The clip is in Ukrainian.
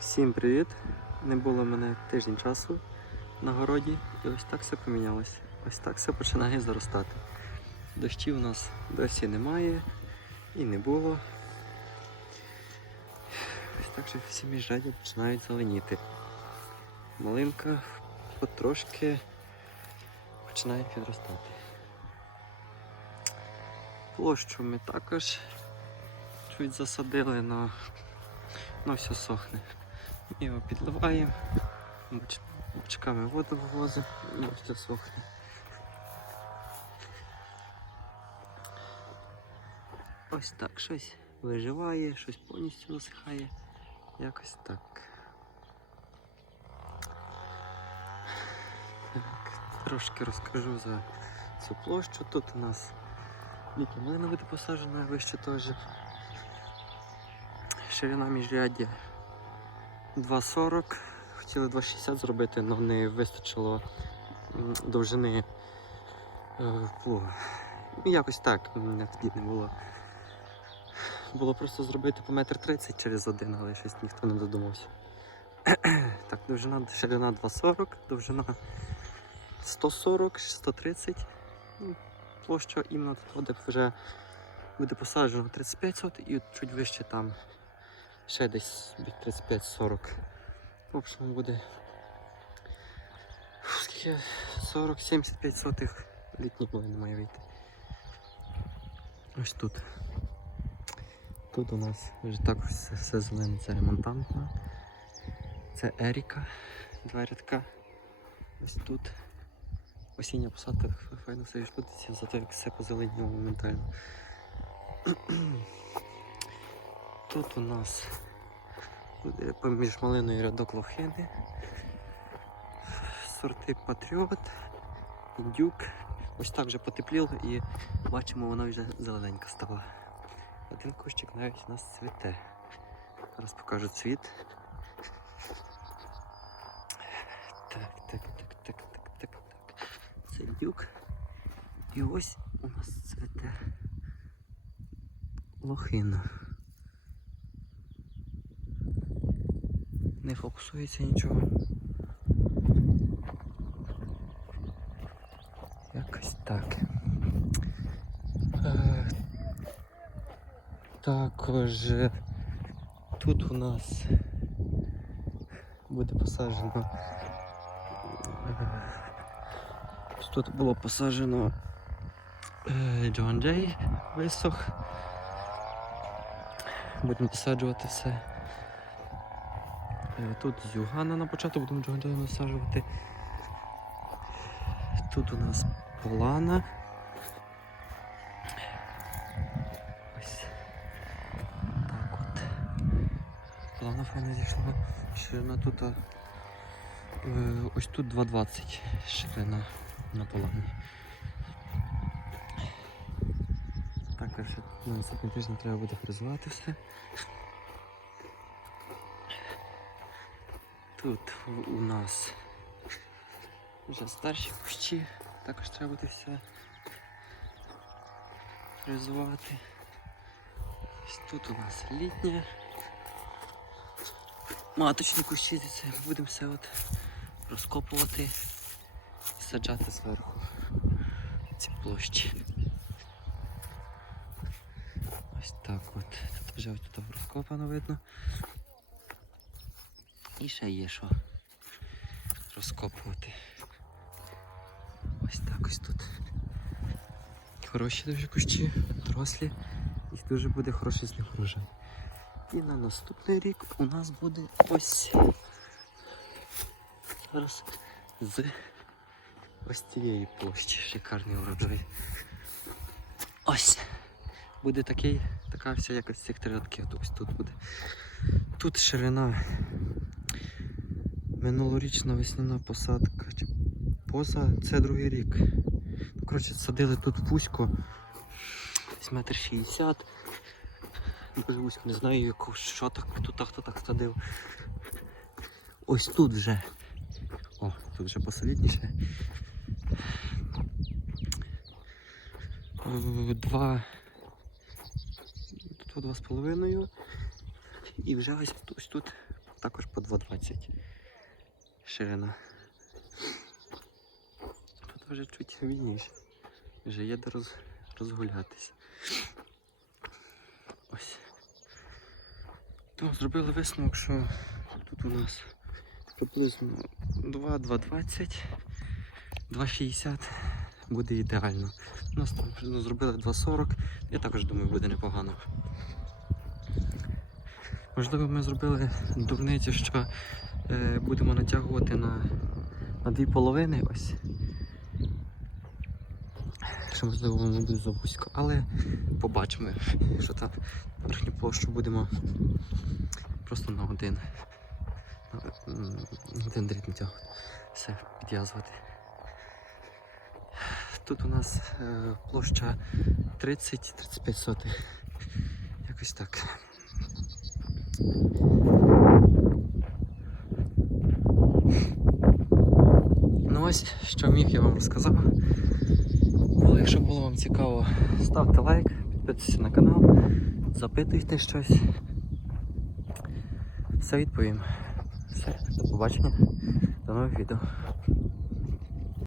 Всім привіт! Не було мене тиждень часу на городі, і ось так все помінялося. Ось так все починає заростати. Дощів у нас досі немає і не було. Ось так же всі міжряді починають зеленіти. Малинка потрошки починає підростати. Площу ми також чуть засадили, але все сохне. Його підливаємо, боч- бочками воду вивозимо і все сохне. Ось так щось виживає, щось повністю висихає. Якось так. Так, трошки розкажу за цю площу. Тут у нас літня малина буде посаджена вище теж. Ширина міжряддя 2,40. Хотіли 2,60 зробити, але не вистачило довжини е, плуга. Ну, якось так, тоді не було. Було просто зробити по метр 30 через один, але щось ніхто не додумався. так, довжина ширина 2,40, довжина 140, 130. Ну, Площа іменно тут де вже буде посаджено 35 сот і чуть вище там ще десь від 35-40. В общем, буде скільки 40-75 сотих літні малини має вийти. Ось тут. Тут у нас вже також все, все зелене, це ремонтантна. Це Еріка, два рядка. Ось тут. Осіння посадка так файно все відбудеться, зато як все позеленіло моментально. Тут у нас буде поміж малиною рядок лохини, сорти Патріот, індюк. Ось так вже потепліло і бачимо, вона вже зелененька стала. Один кущик навіть у нас цвіте. Зараз покажу цвіт. Так, так, так, так, так, так, так. Це індюк. І ось у нас цвіте лохина. Не фокусується нічого. Якось так. Е, також тут у нас буде посаджено. е, Тут було посаджено е, Джон Джей висох. Будемо посаджувати все. Е, Тут Зюгана на початок будемо Джей насаджувати. Тут у нас Полана. Ось так от. Полана файно зійшла. Ширина тут. е, Ось тут 2,20 ширина на полані. Також на наступний тиждень треба буде фрезувати все. Тут у нас вже старші кущі, також треба буде все фрезувати. Ось тут у нас літнє. Маточні кущі, будемо все от розкопувати і саджати зверху ці площі. Ось так от. Тут вже тут розкопано видно. І ще є що розкопувати. Ось так ось тут. Хороші дуже кущі, дорослі. Їх дуже буде хороший з них врожай. І на наступний рік у нас буде ось зараз з ось цієї площі шикарний урожай. Ось. Буде такий, така вся якось цих три. Ось тут буде. Тут ширина минулорічна весняна посадка. Поза це другий рік. Ну, коротше, садили тут вузько. Десь метр шістдесят. Дуже вузько, не знаю, яку, що так, тут хто так садив. Ось тут вже. О, тут вже посолідніше. Е, Два. Тут два з половиною. І вже ось, ось тут також по 2,20 ширина. Тут вже чуть вільніше. Вже є де роз, розгулятись. Ось. То зробили висновок, що тут у нас приблизно 2, 2,20, 2,60 буде ідеально. У нас там ну, зробили 2,40, я також думаю, буде непогано. Можливо, ми зробили дурницю, що будемо натягувати на, на дві половини ось. Що можливо воно буде завузько, але побачимо, що там верхню площу будемо просто на один. на Один дріт натягувати. Все, підв'язувати. Тут у нас е, площа 30-35 сотих. Якось так. Ось, що міг, я вам розказав. Але якщо було вам цікаво, ставте лайк, підписуйтесь на канал, запитуйте щось. Все відповім. Все, до побачення, до нових відео.